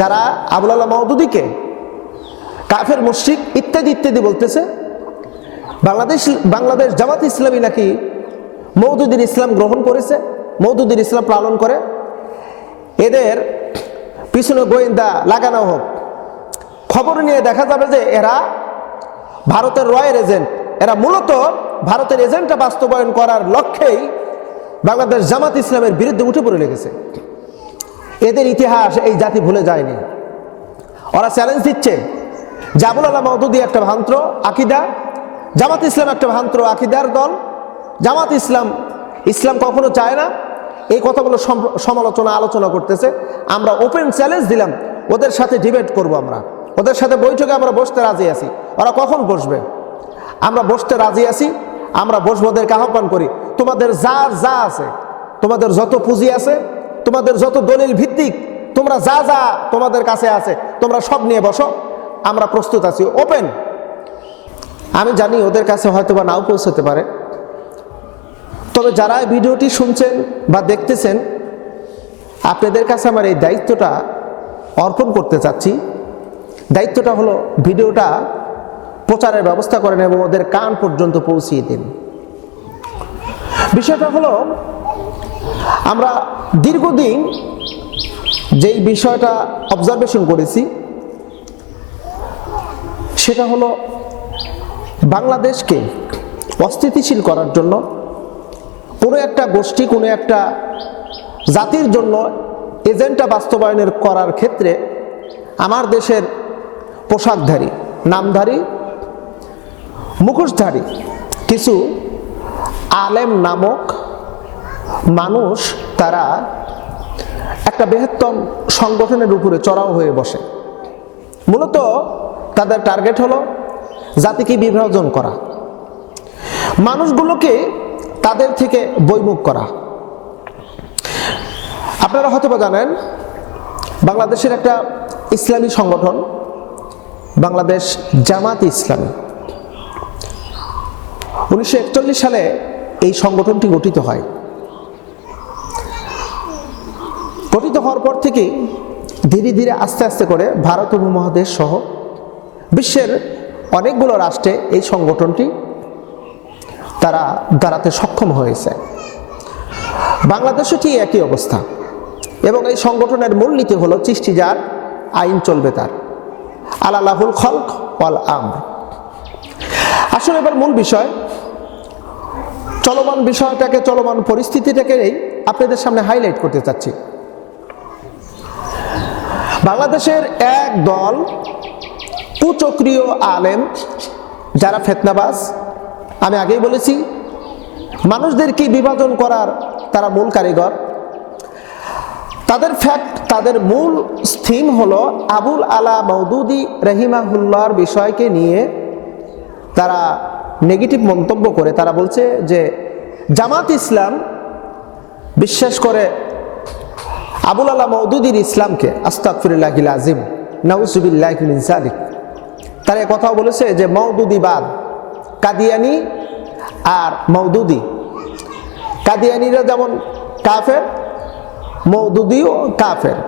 যারা আবুল আলা মওদুদীকে কাফের মুশরিক ইত্যাদি ইত্যাদি বলতেছে, বাংলাদেশ জামাত ইসলামী নাকি মওদুদীর ইসলাম গ্রহণ করেছে, মওদুদীর ইসলাম পালন করে, এদের পিছনে গোয়েন্দা লাগানো হোক। খবর নিয়ে দেখা যাবে যে এরা ভারতের রয়ের এজেন্ট। এরা মূলত ভারতের এজেন্টটা বাস্তবায়ন করার লক্ষ্যেই বাংলাদেশ জামাত ইসলামের বিরুদ্ধে উঠে পড়ে লেগেছে। এদের ইতিহাস এই জাতি ভুলে যায়নি। ওরা চ্যালেঞ্জ দিচ্ছে যে আবুল আলা মওদুদী একটা ভ্রান্ত আকিদা, জামাত ইসলাম একটা ভ্রান্ত আকিদার দল, জামাত ইসলাম কখনো চায় না, এই কথাগুলো সমালোচনা আলোচনা করতেছে। আমরা ওপেন চ্যালেঞ্জ দিলাম, ওদের সাথে ডিবেট করব, আমরা ওদের সাথে বৈঠকে আমরা বসতে রাজি আছি। ওরা কখন বসবে? আমরা বসতে রাজি আছি, আমরা বসবো, ওদেরকে আহ্বান করি, তোমাদের যা আছে, তোমাদের যত পুঁজি আছে, তোমাদের যত দলিল ভিত্তিক, তোমরা যা তোমাদের কাছে আছে, তোমরা সব নিয়ে বসো, আমরা প্রস্তুত আছি, ওপেন। আমি জানি ওদের কাছে হয়তো বা নাও পৌঁছতে পারে, তবে যারা এই ভিডিওটি শুনছেন বা দেখতেছেন, আপনাদের কাছে আমার এই দায়িত্বটা অর্পণ করতে চাচ্ছি। দায়িত্বটা হলো ভিডিওটা প্রচারের ব্যবস্থা করেন এবং ওদের কান পর্যন্ত পৌঁছিয়ে দিন। বিষয়টা হলো, আমরা দীর্ঘদিন যেই বিষয়টা অবজারভেশন করেছি সেটা হলো, বাংলাদেশকে অস্থিতিশীল করার জন্য কোনো একটা গোষ্ঠী, কোনো একটা জাতির জন্য এজেন্ডা বাস্তবায়নের করার ক্ষেত্রে আমার দেশের পোশাকধারী, নামধারী, মুখোশধারী কিছু আলেম নামক মানুষ, তারা একটা বৃহত্তম সংগঠনের উপরে চড়াও হয়ে বসে। মূলত তাদের টার্গেট হলো জাতিকে বিভাজন করা, মানুষগুলোকে তাদের থেকে বৈমুখ করা। আপনারা হয়তো জানেন, বাংলাদেশের একটা ইসলামী সংগঠন বাংলাদেশ জামাত ইসলামী, 1941 সালে এই সংগঠনটি গঠিত হয়। গঠিত হওয়ার পর থেকে ধীরে ধীরে আস্তে আস্তে করে ভারত উপমহাদেশ সহ বিশ্বের অনেকগুলো রাষ্ট্রে এই সংগঠনটি তারা দাঁড়াতে সক্ষম হয়েছে। বাংলাদেশও ঠিক একই অবস্থা, এবং এই সংগঠনের মূলনীতি হলো চিশতি যার, আইন চলবে তার, আলালাহুল খলক ওয়াল আমর। আসলে এবার মূল বিষয়, চলমান বিষয়টাকে, চলমান পরিস্থিতিটাকে আপনাদের সামনে হাইলাইট করতে চাচ্ছি। বাংলাদেশের এক দল কুচক্রীয় আলেম, যারা ফিতনাবাজ, আমি আগেই বলেছি মানুষদেরকে বিভাজন করার তারা মূল কারিগর। তাদের মূল থিম হলো আবুল আলা মওদুদী রহিমাহুল্লাহর বিষয়কে নিয়ে তারা নেগেটিভ মন্তব্য করে তারা বলছে যে জামাত ইসলাম বিশ্বাস করে আবুল আলা মওদুদীর ইসলামকে, আস্তাগফিরুল্লাহিল আযীম, নাউযুবিল্লাহি মিন যালিক। তারা কথাও বলেছে যে মওদুদীবাদ, কাদিয়ানি আর মওদুদী, কাদিয়ানিরা যেমন কাফের, মওদুদীও কাফের।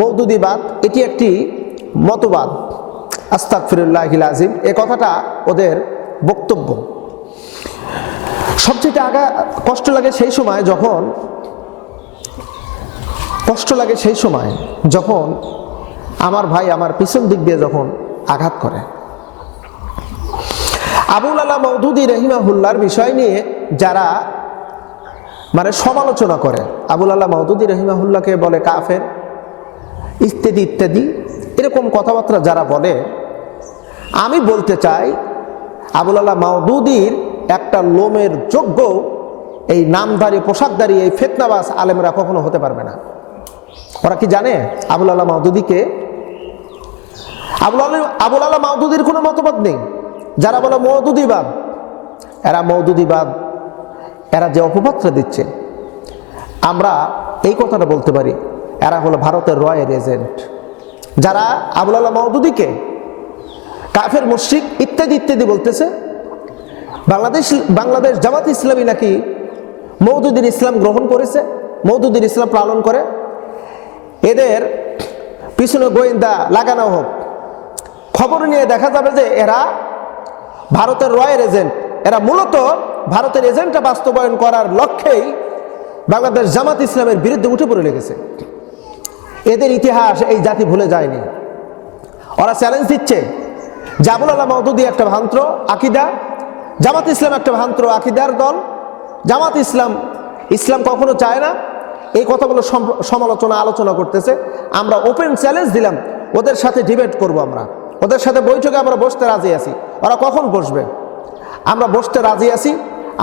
মওদুদীবাদ এটি একটি মতবাদ, আস্তাগফিরুল্লাহিল আযীম, এ কথাটা ওদের বক্তব্য। সবচেয়ে কষ্ট লাগে সেই সময় যখন আমার ভাই আমার পিছন দিক দিয়ে যখন আঘাত করে। আবুল আলা মওদুদী রহিমাহুল্লাহর বিষয় নিয়ে যারা সমালোচনা করে, আবুল আলা মওদুদী রহিমাহুল্লাহকে বলে কাফের ইত্যাদি ইত্যাদি, এরকম কথাবার্তা যারা বলে, আমি বলতে চাই আবুল আলা মওদুদীর একটা লোমের যোগ্য এই নামধারী, পোশাকধারী, এই ফিতনাবাজ আলেমরা কখনো হতে পারবে না। ওরা কি জানে আবুল আলা মওদুদীকে? আবুল আলা মওদুদীর কোনো মতবাদ নেই। যারা বলে মওদুদীবাদ, এরা যে অপবাদটা দিচ্ছে, আমরা এই কথাটা বলতে পারি, এরা হলো ভারতের রয়ের এজেন্ট। যারা আবুল আলা মওদুদীকে কাফের মুশরিক ইত্যাদি ইত্যাদি বলতেছে, বাংলাদেশ জামাত ইসলামী নাকি মওদুদীর ইসলাম গ্রহণ করেছে, মওদুদীর ইসলাম পালন করে, এদের পিছনে গোয়েন্দা লাগানো হোক, খবর নিয়ে দেখা যাবে যে এরা ভারতের রয়ের এজেন্ট। এরা মূলত ভারতের এজেন্টটা বাস্তবায়ন করার লক্ষ্যেই বাংলাদেশ জামাত ইসলামের বিরুদ্ধে উঠে পড়ে লেগেছে। এদের ইতিহাস এই জাতি ভুলে যায়নি। ওরা চ্যালেঞ্জ দিচ্ছে যে আবুল আলাহ মাওদুদী একটা ভ্রান্ত আকিদা, জামাত ইসলাম একটা ভ্রান্ত আকিদার দল, জামাত ইসলাম কখনো চায় না, এই কথাগুলো সমালোচনা আলোচনা করতেছে। আমরা ওপেন চ্যালেঞ্জ দিলাম, ওদের সাথে ডিবেট করব, আমরা ওদের সাথে বৈঠকে আমরা বসতে রাজি আছি। ওরা কখন বসবে? আমরা বসতে রাজি আছি,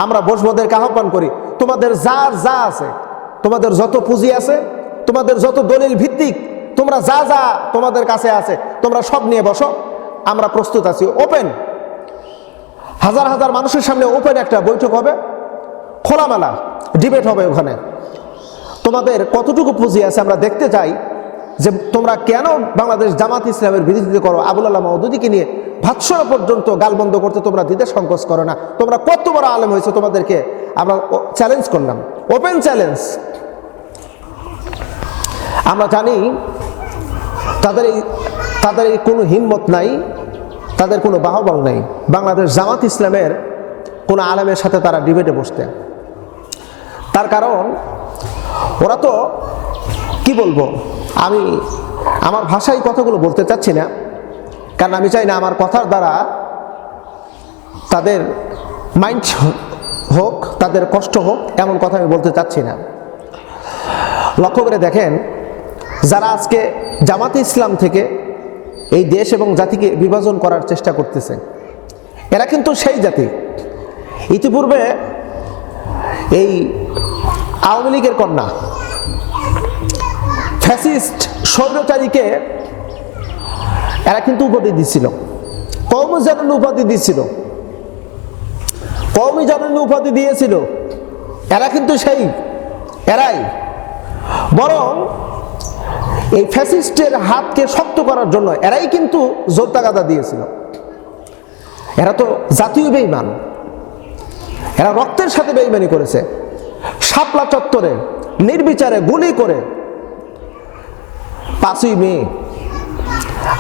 আমরা বসবো, ওদেরকে আহ্বান করি, তোমাদের যা আছে, তোমাদের যত পুঁজি আছে, তোমাদের যত দলিল ভিত্তিক, তোমরা যা তোমাদের কাছে আছে, তোমরা সব নিয়ে বসো, আমরা প্রস্তুত আছি। ওপেন, হাজার হাজার মানুষের সামনে ওপেন একটা বৈঠক হবে, খোলামেলা ডিবেট হবে। ওখানে তোমাদের কতটুকু পুঁজি আছে আমরা দেখতে চাই, যে তোমরা কেন বাংলাদেশ জামাত ইসলামের বিরোধিতা করো, আবুল আলাহ মাওদুদীকে নিয়ে ভাৎসনা পর্যন্ত গালবন্ধ করতে তোমরা দিতে সংকোচ করো না, তোমরা কত বড় আলেম হয়েছে, তোমাদেরকে আমরা চ্যালেঞ্জ করলাম, ওপেন চ্যালেঞ্জ। আমরা জানি তাদের কোনো হিম্মত নাই, তাদের কোনো বাহবল নাই বাংলাদেশ জামাত ইসলামের কোনো আলেমের সাথে তারা ডিবেটে বসতে। তার কারণ ওরা তো কি বলবো, আমি আমার ভাষায় কথাগুলো বলতে চাচ্ছি না, কারণ আমি চাই না আমার কথার দ্বারা তাদের মাইন্ড হোক, তাদের কষ্ট হোক, এমন কথা আমি বলতে চাচ্ছি না। লক্ষ্য করে দেখেন, যারা আজকে জামাতে ইসলাম থেকে এই দেশ এবং জাতিকে বিভাজন করার চেষ্টা করতেছে, এরা কিন্তু সেই জাতি। ইতিপূর্বে এই আওয়ামী লীগের কন্যা ফ্যাসিস্ট স্বৈরাচারীকে এরা কিন্তু উপাধি দিচ্ছিল, কওমি জননী উপাধি দিচ্ছিল, কওমি জননী উপাধি দিয়েছিল। এরা কিন্তু এরাই বরং এই ফ্যাসিস্টের হাতকে শক্ত করার জন্য এরাই কিন্তু জোরতা গাদা দিয়েছিল। এরা তো জাতীয় বেঈমান, এরা রক্তের সাথে বেঈমানি করেছে। শাপলা চত্বরে নির্বিচারে গুলি করে 5ই মে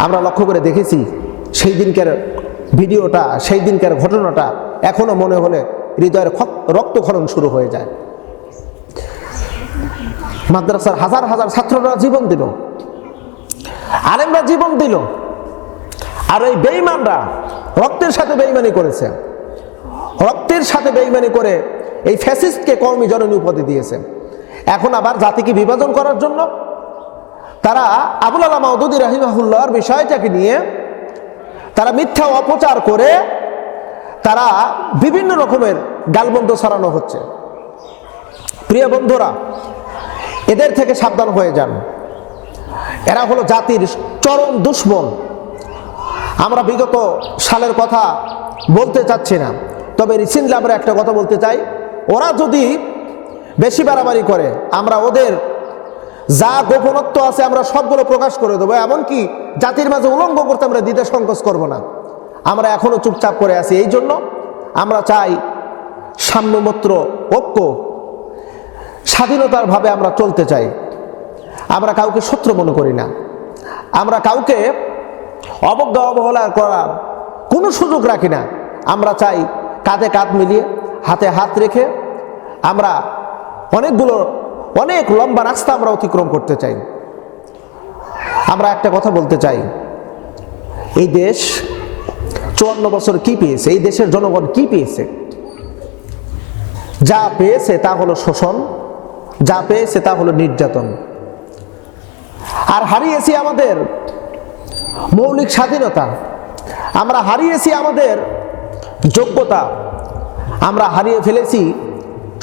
আমরা লক্ষ্য করে দেখেছি, সেই দিনকার ভিডিওটা, সেই দিনকার ঘটনাটা এখনো মনে হলে হৃদয়ের রক্তক্ষরণ শুরু হয়ে যায়। মাদ্রাসার হাজার হাজার ছাত্ররা জীবন দিল, আলেমরা জীবন দিল, আর এই বেঈমানরা রক্তের সাথে বেঈমানি করেছে। রক্তের সাথে বেঈমানি করে এই ফ্যাসিস্টকে কওমি জননী উপাধি দিয়েছে। এখন আবার জাতিকে বিভাজন করার জন্য তারা আবুল আলাহ মাওদুদী রাহিমাহুল্লাহর বিষয়টাকে নিয়ে তারা মিথ্যা অপচার করে তারা বিভিন্ন রকমের গালমন্দ ছড়ানো হচ্ছে। প্রিয় বন্ধুরা, এদের থেকে সাবধান হয়ে যান। এরা হলো জাতির চরম দুশমন। আমরা বিগত সালের কথা বলতে চাচ্ছি না, তবে রিসেন্টলি আমরা একটা কথা বলতে চাই, ওরা যদি বেশি বাড়াবাড়ি করে আমরা ওদের যা গোপনত্ব আছে আমরা সবগুলো প্রকাশ করে দেবো, এমনকি জাতির মাঝে উলঙ্গ করতে আমরা দিতে সংকোচ করব না। আমরা এখনো চুপচাপ করে আছি। এই জন্য আমরা চাই সাম্যমাত্র ঐক্য, স্বাধীনতার ভাবে আমরা চলতে চাই। আমরা কাউকে শত্রু মনে করি না, আমরা কাউকে অবজ্ঞা অবহেলা করার কোনো সুযোগ রাখি না। আমরা চাই কাঁধে কাঁধ মিলিয়ে, হাতে হাত রেখে আমরা অনেক লম্বা রাস্তা আমরা অতিক্রম করতে চাই। আমরা একটা কথা বলতে চাই, এই দেশ 54 বছর কি পেয়েছে, এই দেশের জনগণ কি পেয়েছে? যা পেয়েছে তা হলো শোষণ, যা পেয়েছে তা হলো নির্যাতন। আর হারিয়েছি আমাদের মৌলিক স্বাধীনতা, আমরা হারিয়েছি আমাদের যোগ্যতা, আমরা হারিয়ে ফেলেছি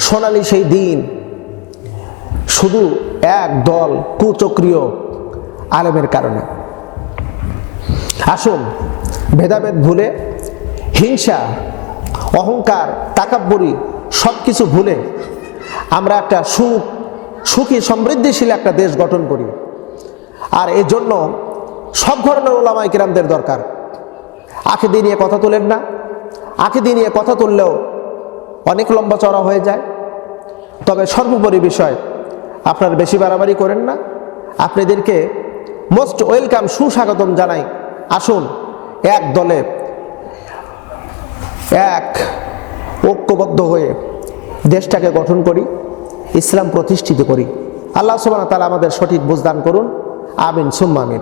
সোনালী সেই দিন শুধু এক দল কুচক্রীয় আলেমের কারণে। আসুন ভেদাভেদ ভুলে, হিংসা, অহংকার, তাকাব্বুরি সব কিছু ভুলে আমরা একটা সুখী সমৃদ্ধিশীল একটা দেশ গঠন করি। আর এর জন্য সব ধরনের ওলামায়ে কিরামদের দরকার। আকিদা নিয়ে কথা তোলেন না, আকিদা নিয়ে কথা তুললেও অনেক লম্বা চড়া হয়ে যায়। তবে সর্বোপরি বিষয়, আপনারা বেশি বাড়াবাড়ি করেন না, আপনাদেরকে মোস্ট ওয়েলকাম, সুস্বাগতম জানাই। আসুন এক দলে এক ঐক্যবদ্ধ হয়ে দেশটাকে গঠন করি, ইসলাম প্রতিষ্ঠিত করি। আল্লাহ সুবহানাহু ওয়া তাআলা আমাদের সঠিক বুঝ দান করুন। আমিন সুম্মা আমিন।